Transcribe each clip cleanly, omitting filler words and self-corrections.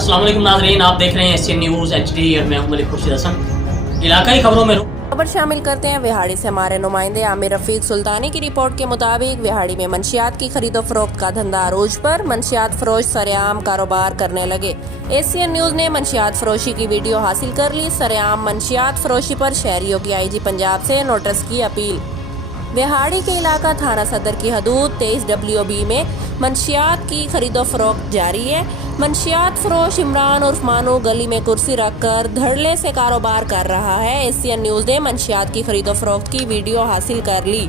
अस्सलाम वालेकुम नाज़रीन, आप देख रहे हैं एशियन न्यूज़ HD और मैं हूं मलिक खुर्शीद हसन। इलाकाई खबरों में खबर शामिल करते हैं। विहाड़ी से हमारे नुमाइंदे आमिर रफीक सुल्तानी की रिपोर्ट के मुताबिक विहाड़ी में मंशियात की खरीदो फरोख्त का धंधा अरूज पर, मंशियात फरोश सरेआम कारोबार करने लगे। एशियन न्यूज ने मंशियात फरोशी की वीडियो हासिल कर ली। सरेआम मंशियात फरोशी पर शहरियों की IG पंजाब से नोटिस की अपील। विहाड़ी के इलाका थाना सदर की हदूद 23 WB में मंशियात की खरीदो फरोख्त जारी है। मंशियात फरोश इमरान उर्फ मानू गली में कुर्सी रखकर धड़ल्ले से कारोबार कर रहा है। एशियन न्यूज ने मंशियात की खरीदो फरोख्त की वीडियो हासिल कर ली।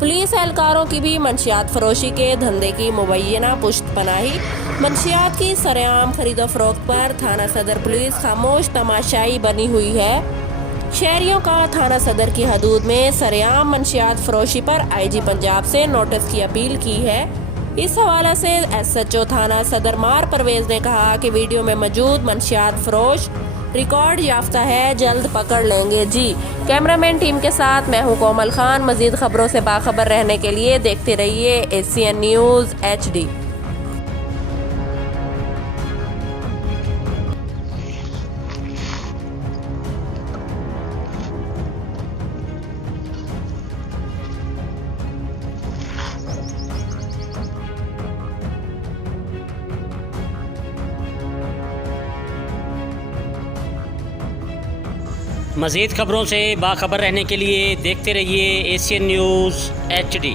पुलिस एहलकारों की भी मंशियात फरोशी के धंधे की मुबैना पुष्ट पनाही। मंशियात की सरेआम खरीदो फरोख्त पर थाना सदर पुलिस खामोश तमाशाई बनी हुई है। शहरियों का थाना सदर की हदूद में सरेआम मंशियात फरोशी पर IG पंजाब से नोटिस की अपील की है। इस हवाले से SHO थाना सदर मार परवेज ने कहा कि वीडियो में मौजूद मंशियात फरोश रिकॉर्ड याफ्ता है, जल्द पकड़ लेंगे जी। कैमरामैन टीम के साथ मैं हूं कोमल खान। मजीद खबरों से बाखबर रहने के लिए देखते रहिए एशियन न्यूज़ HD। मज़ीद खबरों से बाखबर रहने के लिए देखते रहिए एशियन न्यूज़ HD।